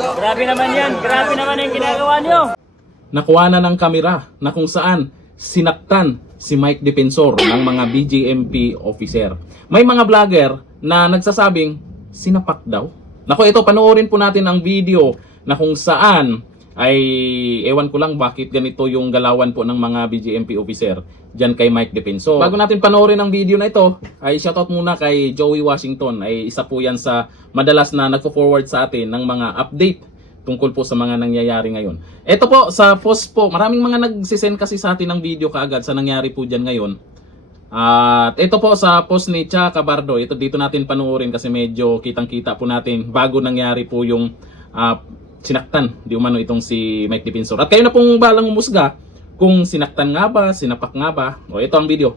Grabe naman yan. Grabe naman yung ginagawa nyo. Nakuha na ng kamera na kung saan sinaktan si Mike Defensor ng mga BJMP officer. May mga vlogger na nagsasabing sinapak daw. Naku, ito panoorin po natin ang video na kung saan ay ewan ko lang bakit ganito yung galawan po ng mga BJMP officer dyan kay Mike Defensor. Bago natin panoorin ang video na ito, ay shoutout muna kay Joey Washington. Ay isa po yan sa madalas na nagpo-forward sa atin ng mga update tungkol po sa mga nangyayari ngayon. Ito po sa post po, maraming mga nagsisend kasi sa atin ng video kaagad sa nangyari po dyan ngayon. At ito po sa post ni Cha Cabardo, ito dito natin panoorin kasi medyo kitang-kita po natin bago nangyari po yung sinaktan di umano itong si Mike Defensor. At kayo na pong balang umusga kung sinaktan nga ba, sinapak nga ba. O ito ang video.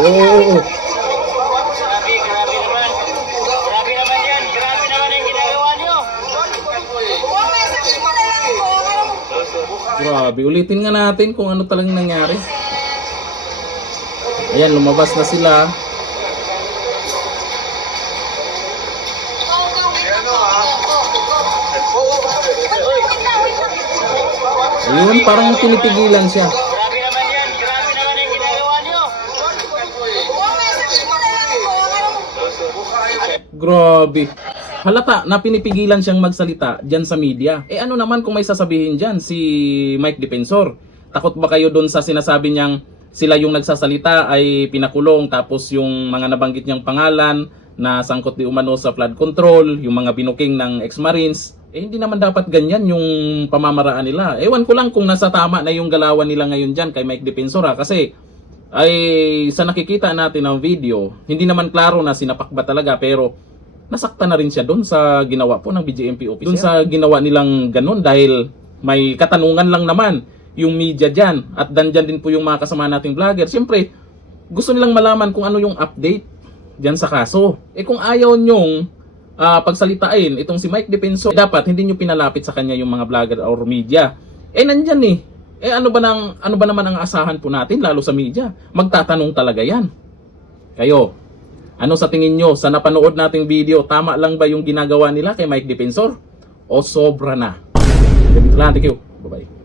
Oh. Grabe naman. Grabe naman yan. Grabe naman yung ginagawa nyo. Grabe, ulitin nga natin kung ano talagang nangyari. Ayan, lumabas na sila. Ayun, parang tinipigilan siya. Grabe naman yan. Grabe naman yung ginagawa nyo. Grabe. Halata na pinipigilan siyang magsalita dyan sa media. Eh ano naman kung may sasabihin dyan si Mike Defensor? Takot ba kayo doon sa sinasabi niyang sila yung nagsasalita ay pinakulong tapos yung mga nabanggit niyang pangalan na sangkot di umano sa flood control, yung mga binuking ng ex-marines? Eh hindi naman dapat ganyan yung pamamaraan nila. Ewan ko lang kung nasa tama na yung galawan nila ngayon dyan kay Mike Defensor kasi ay sa nakikita natin ng video, hindi naman klaro na sinapak ba talaga pero nasaktan na rin siya doon sa ginawa po ng BJMP officer. Doon sa ginawa nilang ganun dahil may katanungan lang naman yung media dyan at dandyan din po yung mga kasama nating vlogger. Siyempre, gusto nilang malaman kung ano yung update dyan sa kaso. Eh kung ayaw nyong pagsalitain itong si Mike Defensor, dapat hindi nyo pinalapit sa kanya yung mga vlogger or media. Eh nandyan eh. Eh ano ba naman ang asahan po natin lalo sa media? Magtatanong talaga yan. Kayo, ano sa tingin nyo sa napanood nating video, tama lang ba yung ginagawa nila kay Mike Defensor? O sobra na? Ganito lang, thank you. Bye-bye.